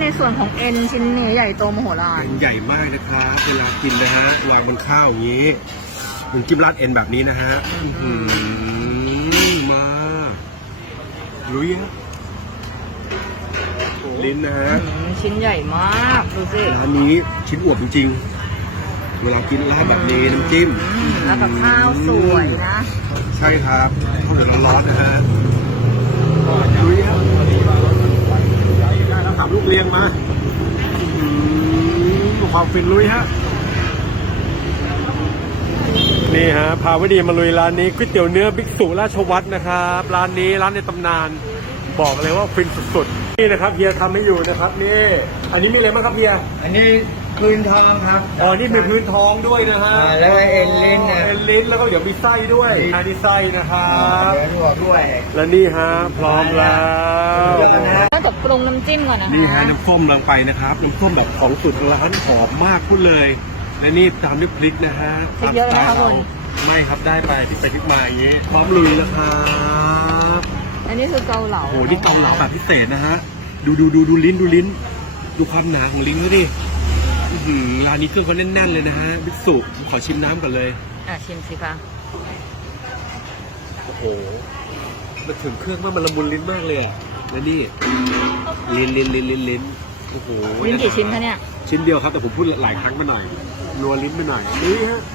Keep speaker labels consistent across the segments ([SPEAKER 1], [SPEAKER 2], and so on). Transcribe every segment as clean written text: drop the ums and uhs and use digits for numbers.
[SPEAKER 1] ส่วนของเอ็นชิ้นนี้ใหญ่โตมโหฬาร
[SPEAKER 2] เอ็นใหญ่มากนะครับเวลากินนะฮะวางบนข้าวอย่างนี้เหมือนกิมราดเอ็นแบบนี้นะฮะมาลุยฮะลิ้นนะฮะ
[SPEAKER 1] ชิ้นใหญ่มากดูสิ
[SPEAKER 2] ร้านนี้ชิ้นอวบจริงๆเวลากินราดแบบนี้น้ำจิ้ม
[SPEAKER 1] แล้วกับข้าวสวยนะ
[SPEAKER 2] ใช่ครับข้าวเหนียวร้อนๆนะฮะลุยครับถามลูกเลี้ยงมาความฟินลุยฮะนี่ฮะพาวิดีมาลุยร้านนี้ก๋วยเตี๋ยวเนื้อบิ๊กสุราชวัฒน์นะครับร้านนี้ร้านในตำนานบอกเลยว่าฟินสุดๆนี่นะครับเฮียทำให้อยู่นะครับนี่อันนี้มีอะไรบ้างครับเฮีย
[SPEAKER 3] อันนี้พื้นทองครับ
[SPEAKER 2] อ๋อนี่มีพื้นท้องด้วยนะฮะ
[SPEAKER 3] แล้วก็เอ็นลิ้นนะ
[SPEAKER 2] เอ็นลิ้นแล้วก็เดี๋ยวมีไส้ด้วยอันนี้ไส้นะครับ
[SPEAKER 3] เดี๋ยวลวกด้วย
[SPEAKER 2] และนี่ฮะพร้อมแล้ว
[SPEAKER 3] เยอะนะฮะ
[SPEAKER 1] ต้องจบปรุงน้ำจิ้มก่อนนะคะ
[SPEAKER 2] นี่ฮะน้ำส้มลงไปนะครับน้ำส้มแบบของสุดร้านหอมมากพูดเลยและนี่ตามด้วยพริกนะฮะ
[SPEAKER 1] พริกเยอะเลยนะคะคุณ
[SPEAKER 2] ไม่ครับได้ไปพริกไปพริกมาอย่างนี้พร้อมลุยแล้วครับ
[SPEAKER 1] อันนี้คือเกาเหลา
[SPEAKER 2] โอ้โหนี่เกาเหลาแบบพิเศษนะฮะดูลิ้นดูความหนาของลิ้นเขาดิร้านนี้เครื่องเขาแน่นๆเลยนะฮะบิ๊กสุผมขอชิมน้ำก่อนเลย
[SPEAKER 1] ชิมสิคะ
[SPEAKER 2] โอ้โหมันถึงเครื่องมากมันละมุนลิ้นมากเลยอ่ะและนี่ลิ้นโอ้โห
[SPEAKER 1] ลิ้นกี่ชิ้นคะเนี่ย
[SPEAKER 2] ชิ้นเดียวครับแต่ผมพูดหลายครั้งไปหน่อยนัวลิ้นไปหน่อยนี่ฮะ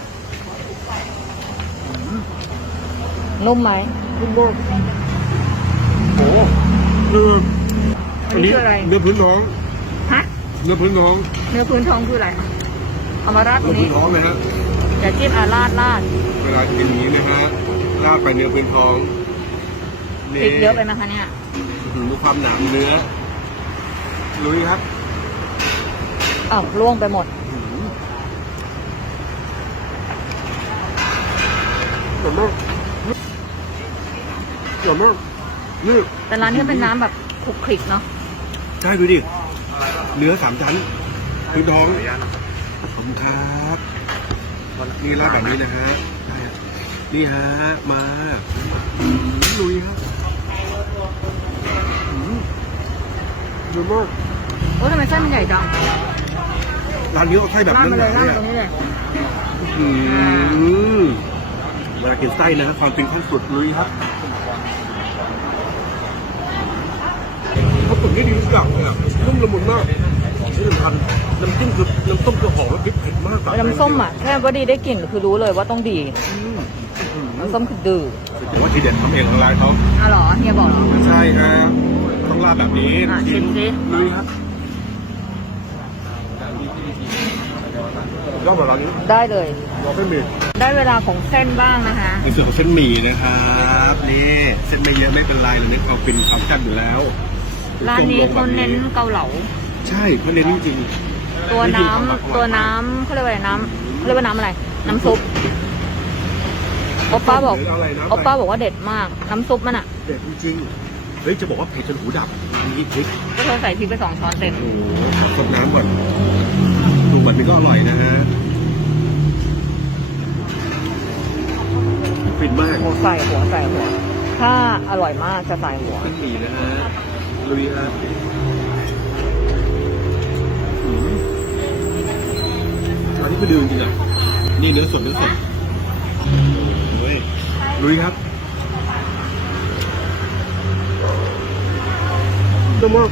[SPEAKER 1] นุ่มไหม
[SPEAKER 2] นุ่มมากโอ้โห
[SPEAKER 1] อันนี้คืออะไร
[SPEAKER 2] เนื้อพื้นท้อง
[SPEAKER 1] ฮะ
[SPEAKER 2] เนื้อพื้นท้อง
[SPEAKER 1] เนื้อพื้นทองคืออะไรเอามาราดตร
[SPEAKER 2] เนื้อง พื้
[SPEAKER 1] นี้
[SPEAKER 2] นท้องนะฮะ
[SPEAKER 1] อย่าจิ้มราด
[SPEAKER 2] เวลากินอย่างนี้นะฮะราดไปเนื้อพื้นท้อง
[SPEAKER 1] พริกเยอะไปไหมคะเนี่ย
[SPEAKER 2] ดูความหนาเนื้อลุยครับ
[SPEAKER 1] ล่วงไปหมด
[SPEAKER 2] หอมมากหอมมากนี่
[SPEAKER 1] แต่ร้านนี้เป็นน้ำแบบคลุกคลิกเนาะ
[SPEAKER 2] ใช่ดูดิเนื้อ3 ชั้นพื้นท้องขอบคุณครับนี่ราดแบบนี้นะฮะนี่ฮะมาลุยครับเยอะมาก
[SPEAKER 1] โอ้ทำไมไส้มันใหญ่จัง
[SPEAKER 2] ร้านนี้เอาไส้แบบ
[SPEAKER 1] ราดมาเลย
[SPEAKER 2] ห
[SPEAKER 1] ราด
[SPEAKER 2] ๆ
[SPEAKER 1] ตรงนี้เลย
[SPEAKER 2] เวลากินไส้นะความเป็นข้าวสุดลุยครับเขาตุ๋นได้ดีทุกอย่างเลยอ่ะนุ่มละมุนมากที่สำคัญน้ำจิ้มคือน้ำส้มคือหอมและพริกเผ็ดมาก
[SPEAKER 1] น้ำส้มแค่ว่าดีได้กลิ่นคือรู้เลยว่าต้องดีน้ำส้มคือดื้อ
[SPEAKER 2] ถือว่าทีเด็ดทำเองของร้านเขา
[SPEAKER 1] เหรอเฮียบอกเหรอ
[SPEAKER 2] ใช่ครับต้องราดแบบนี้
[SPEAKER 1] ชิมสิ
[SPEAKER 2] ลุยครับยอดแบบร้านนี้
[SPEAKER 1] ได้เลย
[SPEAKER 2] เราไม่มี
[SPEAKER 1] ได้เวลาของเส้นบ้างนะคะ
[SPEAKER 2] ในส่วนของเส้นหมี่นะครับนี่เส้นไม่เยอะไม่เป็นไรเราเน้นความเป็นความจัดอยู่แล้ว
[SPEAKER 1] ร้านนี้เขาเน้นเกาเหลา
[SPEAKER 2] ใช่เขาเน้นจริง
[SPEAKER 1] ตัวน้ำเขาเรียกว่าอะไรน้ำเขาเรียกว่าน้ำอะไร น้ำซุปโอป้าบอกว่าเด็ดมาก น้ำซุปมันอะ
[SPEAKER 2] เด็ดจริงๆเฮ้ยจะบอกว่าเผ็ดจนหูดับนี่พริก
[SPEAKER 1] ก็เธอใส่พริกไป2 ช้อนเต็ม
[SPEAKER 2] โอ้โหสดน้ำก่อนดูแบบนี้ก็อร่อยนะฮะฟินมาก
[SPEAKER 1] ใส่หัวถ้าอร่อยมากจะใส่หัว
[SPEAKER 2] เส้นหมี่นะฮะลุยครับอันนี้ก็ดื้อจริงอ่ะนี่เนื้อสดเฮ้ยลุยครับนุ่มมาก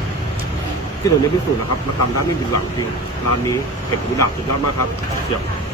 [SPEAKER 2] ที่เราเน้นที่สุดนะครับมาตำร้านไม่ผิดหวังจริงร้านนี้เผ็ดหูดับสุดยอดมากครับเสียบ